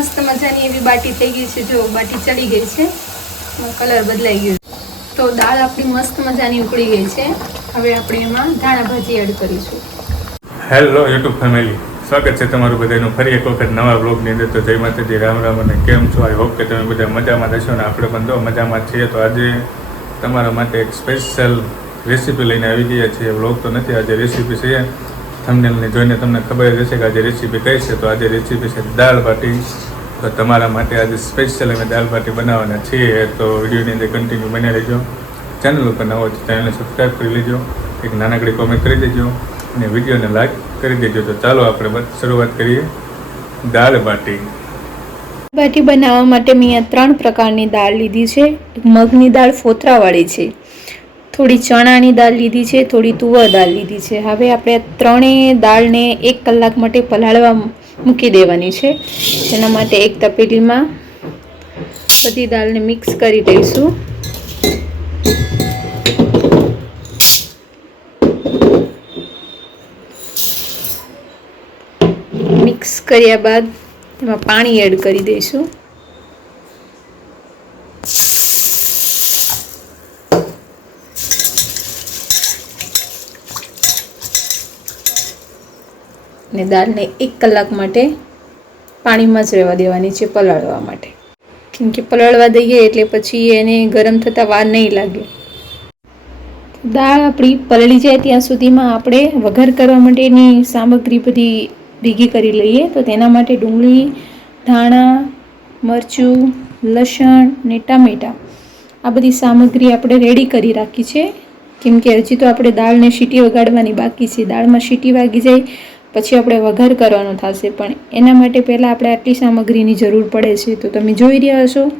મસ્ત મજાની એવી બાટી થઈ ગઈ છે. જો બાટી ચડી ગઈ છે. કલર બદલાઈ ગયો તો દાળ આપણી મસ્ત મજાની ઉકળી ગઈ છે. હવે આપણે એમાં ધાણા ભાજી એડ કરીશું. હેલો યુટ્યુબ ફેમિલી સ્વાગત છે તમારું બધાનું. ફરી એક વખત નવા બ્લોગની અંદર તો જય માતાજી, રામ રામ અને કેમ છો? આઈ હોપ કે તમે બધા મજામાં રહેશો ને આપણે પણ તો મજામાં છીએ. તો આજે તમારા માટે એક સ્પેશિયલ રેસીપી લઈને આવી ગયા છીએ. બ્લોગ તો નથી, આજે રેસીપી છે. થંબનેલને જોઈને તમને ખબર જ હશે કે આજે રેસીપી કઈ છે. તો આજે રેસીપી છે દાળ બાટી. તો તમારા માટે આજે સ્પેશિયલ અમે દાલ બાટી બનાવવાના છીએ. તો વિડીયોની અંદર કન્ટિન્યુ બની રહેજો. ચેનલ ઉપર નવો છે ચેનલને સબસ્ક્રાઈબ કરી લેજો. એક નાનકડી કોમેન્ટ કરી દેજો. અને વિડીયોને લાઈક કરી દેજો. તો ચાલો આપણે શરૂઆત કરીએ. દાળ બાટી. બાટી બનાવવા માટે મેં ત્રણ પ્રકારની દાળ લીધી છે. મગની દાળ ફોતરાવાળી છે. થોડી ચણાની દાળ લીધી છે, થોડી તુવર દાળ લીધી છે. હવે આપણે ત્રણેય દાળને એક કલાક માટે પલાળવા મૂકી દેવાની છે. તેના માટે એક તપેલીમાં બધી દાળને મિક્સ કરી દઈશું. મિક્સ કર્યા બાદ એમાં પાણી એડ કરી દઈશું. અને દાળને એક કલાક માટે પાણીમાં જ રહેવા દેવાની છે પલાળવા માટે. કેમ કે પલાળવા દઈએ એટલે પછી એને ગરમ થતાં વાર નહીં લાગે. દાળ આપણી પલળી જાય ત્યાં સુધીમાં આપણે વઘાર કરવા માટેની સામગ્રી બધી ભેગી કરી લઈએ તો તેના માટે ડુંગળી, ધાણા, મરચું, લસણ ને ટામેટાં. આ બધી સામગ્રી આપણે રેડી કરી રાખી છે. કેમ કે હજી તો આપણે દાળને સીટી વગાડવાની બાકી છે. દાળમાં સીટી વાગી જાય પછી આપણે વઘાર કરવાનો થશે. પણ એના માટે પહેલાં આપણે આટલી સામગ્રીની જરૂર પડે છે. તો તમે જોઈ રહ્યા હશો,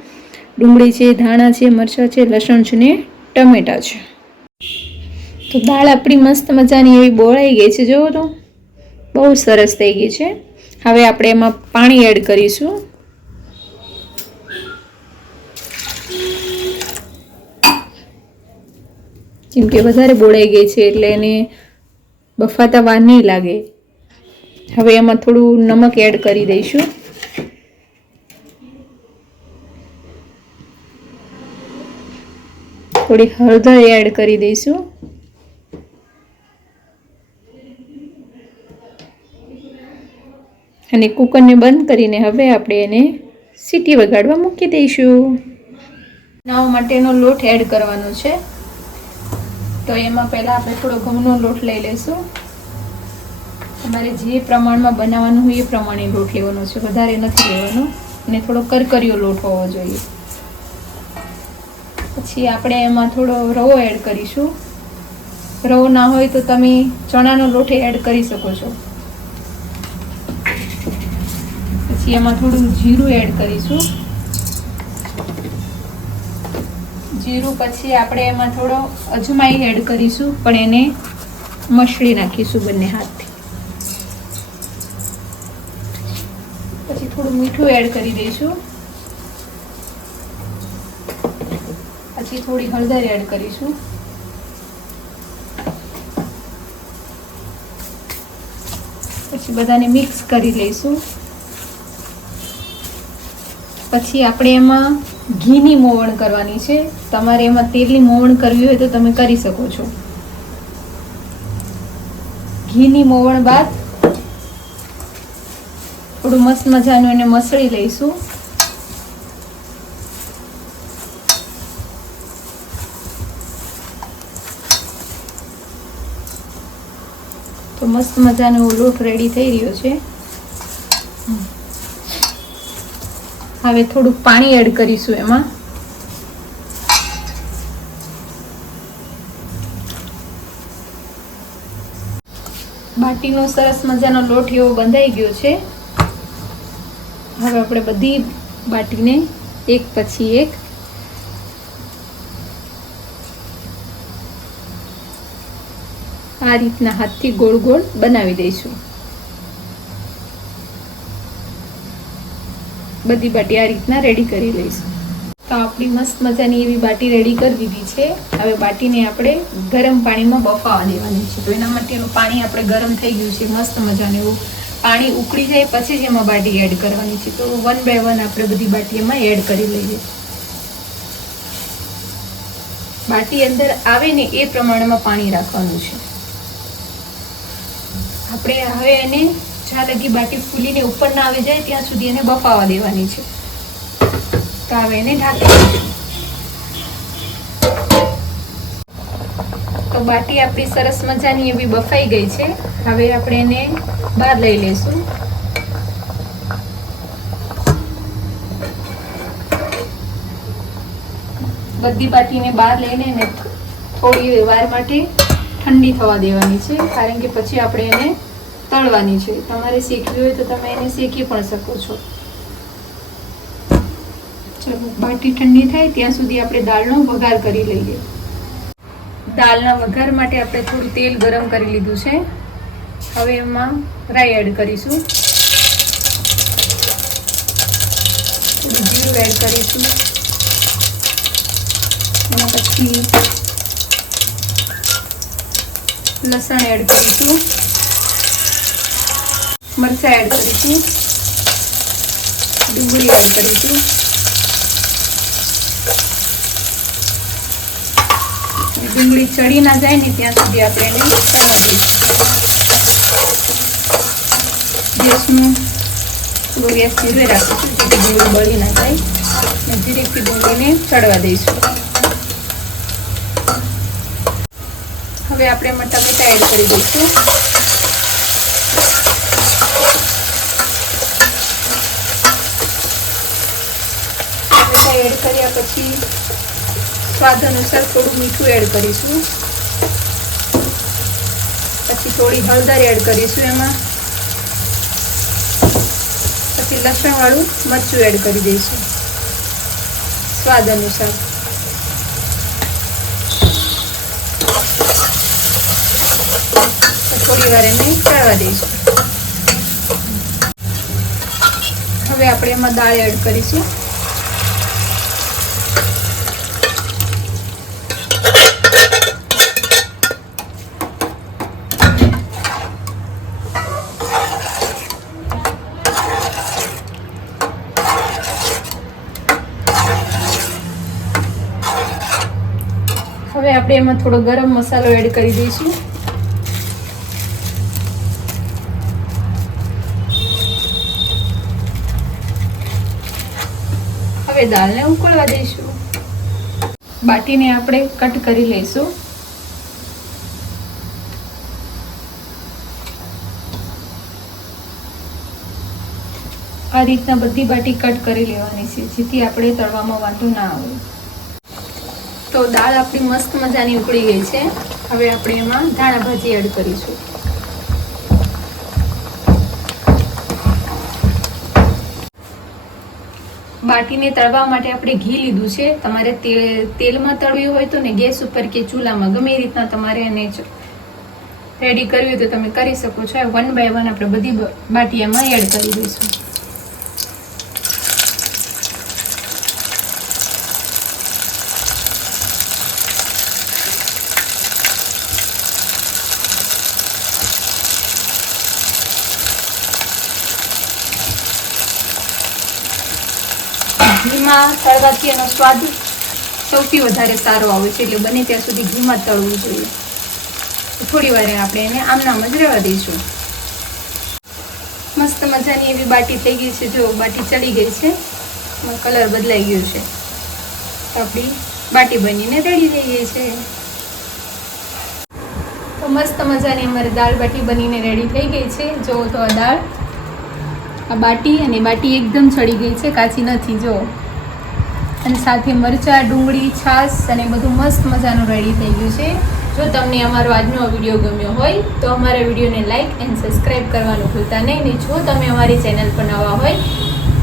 ડુંગળી છે, ધાણા છે, મરચાં છે, લસણ છે ને ટમેટાં છે. તો દાળ આપણી મસ્ત મજાની એવી બોળાઈ ગઈ છે. જુઓ તો, બહુ સરસ થઈ ગઈ છે. હવે આપણે એમાં પાણી એડ કરીશું. કેમ કે વધારે બોળાઈ ગઈ છે એટલે એને બફાતા વાર નહીં લાગે. હવે એમાં થોડું નમક એડ કરી દઈશું. થોડી હળદર એડ કરી દઈશું. અને કુકરને બંધ કરીને હવે આપણે એને સીટી વગાડવા મૂકી દઈશું. બનાવવા માટેનો લોટ એડ કરવાનો છે. તો એમાં પહેલાં આપણે થોડો ઘઉંનો લોટ લઈ લઈશું. તમારે જે પ્રમાણમાં બનાવવાનું હોય એ પ્રમાણે લોટ લેવાનો છે. વધારે નથી લેવાનો. અને થોડો કરકરીયો લોટ હોવો જોઈએ. પછી આપણે એમાં થોડો રવો એડ કરીશું. રવો ના હોય તો તમે ચણાનો લોટ એડ કરી શકો છો. પછી એમાં થોડું જીરું એડ કરીશું. જીરું પછી આપણે એમાં થોડો અજમાઈ એડ કરીશું. પણ એને મસળી નાખીશું બંને હાથથી પછી થોડું મીઠું એડ કરી દઈશું. પછી થોડી હળદર એડ કરીશું. પછી બધાને મિક્સ કરી લઈશું. પછી આપણે એમાં ઘીની મોવણ કરવાની છે. તમારે એમાં તેલની મોવણ કરવી હોય તો તમે કરી શકો છો. ઘીની મોવણ બાદ થોડું મસ્ત મજાનું એને મસળી લઈશું. તો મસ્ત મજાનો લોટ રેડી થઈ રહ્યો છે. હવે થોડુંક પાણી એડ કરીશું એમાં. બાટીનો સરસ મજાનો લોટ એવો બંધાઈ ગયો છે. હવે આપણે બધી બાટીને એક પછી એક આ રીતના હાથથી ગોળ ગોળ બનાવી દઈશું. બધી બાટી આ રીતના રેડી કરી લઈશું. તો આપણી મસ્ત મજાની એવી બાટી રેડી કરી દીધી છે. હવે બાટીને આપણે ગરમ પાણીમાં બફાવા દેવાની છે. તો એના માટેનું પાણી આપણે ગરમ થઈ ગયું છે. મસ્ત મજાનું એવું પાણી ઉકળી જાય પછી જ એમાં બાટી એડ કરવાની છે. તો વન બાય વન આપણે બધી બાટી એમાં એડ કરી લઈએ. બાટી અંદર આવે ને એ પ્રમાણમાં પાણી રાખવાનું છે. આપણે હવે એને જ્યાં લગી બાટી ફૂલીને ઉપર ના આવી જાય ત્યાં સુધી એને બફાવા દેવાની છે. તો હવે એને ઢાંકી તો બાટી આપણી સરસ મજાની એવી બફાઈ ગઈ છે. હવે આપણે એને બહાર લઈ લઈશું. બધી બાટીને બહાર લઈને એને થોડી વાર માટે ઠંડી થવા દેવાની છે, કારણ કે પછી આપણે એને તળવાની છે. તમારે શેકવી હોય તો તમે એને શેકી પણ શકો છો. ચલો, બાટી ઠંડી થાય ત્યાં સુધી આપણે દાળનો વઘાર કરી લઈએ. દાળના વઘાર માટે આપણે થોડું તેલ ગરમ કરી લીધું છે. હવે એમાં રાઈ એડ કરીશું. થોડું જીરું એડ કરીશું. એના પછી લસણ એડ કરીશું. મરચાં એડ કરીશું. ડુંગળી એડ કરીશું. ડુંગળી ચડી ના જાય ને ત્યાં સુધી આપણે એને દઈશું ગેસનું થોડું ગેસ ધીરે રાખીશું જેથી ડુંગળી બળી ના જાય. અને ધીરેથી ડુંગળીને ચડવા દઈશું. હવે આપણે એમાં ટમેટા એડ કરી દઈશું. ટમેટા એડ કર્યા પછી સ્વાદ અનુસાર થોડું મીઠું એડ કરીશું. પછી થોડી હળદર એડ કરીશું એમાં. પછી લસણ વાળું મરચું એડ કરી દઈશું. સ્વાદ અનુસાર. થોડી વાર એને ચડવા દઈશું. હવે આપણે એમાં દાળ એડ કરીશું. હવે આપણે એમાં થોડો ગરમ મસાલો એડ કરી દઈશું. હવે દાળને ઉકળવા દઈશું. બાટીને આપણે કટ કરી લઈશું. આ રીતના બધી બાટી કટ કરી લેવાની છે, જેથી આપણે તળવામાં વાંધો ના આવે. તો દાળ આપણી મસ્ત મજાની ઉકળી ગઈ છે. હવે આપણે એમાં ધાણા ભાજી એડ કરીશું. બાટીને તળવા માટે આપણે ઘી લીધું છે. તમારે તેલમાં તળવી હોય તો ને ગેસ ઉપર કે ચૂલામાં, ગમે રીતના તમારે એને રેડી કરવી હોય તો તમે કરી શકો છો. વન બાય વન આપણે બધી બાટી એમાં એડ કરી દઈશું. ઘીમાં તળવાથી એનો સ્વાદ સૌથી વધારે સારો આવે છે. એટલે બને ત્યાં સુધી ઘીમાં તળવું જોઈએ. થોડી વારે આપણે એને આમનામ જ રહેવા દઈશું. મસ્ત મજાની એવી બાટી થઈ ગઈ છે. જો બાટી ચડી ગઈ છે કલર બદલાઈ ગયો છે. તો આપણી બાટી બનીને રેડી થઈ ગઈ છે. તો મસ્ત મજાની અમારી દાળ બાટી બનીને રેડી થઈ ગઈ છે. જો, તો આ દાળ, આ બાટી અને બાટી એકદમ ચડી ગઈ છે. કાચી નથી, જો. અને સાથે મરચાં, ડુંગળી, છાશ અને બધું મસ્ત મજાનું રેડી થઈ ગયું છે. જો તમને અમારો આજનો વીડિયો ગમ્યો હોય, તો અમારા વિડીયોને લાઇક એન્ડ સબસ્ક્રાઇબ કરવાનું ભૂલતા નહીં. ને જો તમે અમારી ચેનલ પર નવા હોય,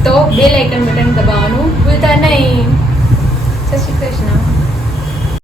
તો બે લાઇકન બટન દબાવવાનું ભૂલતા નહીં. જય શ્રી કૃષ્ણ.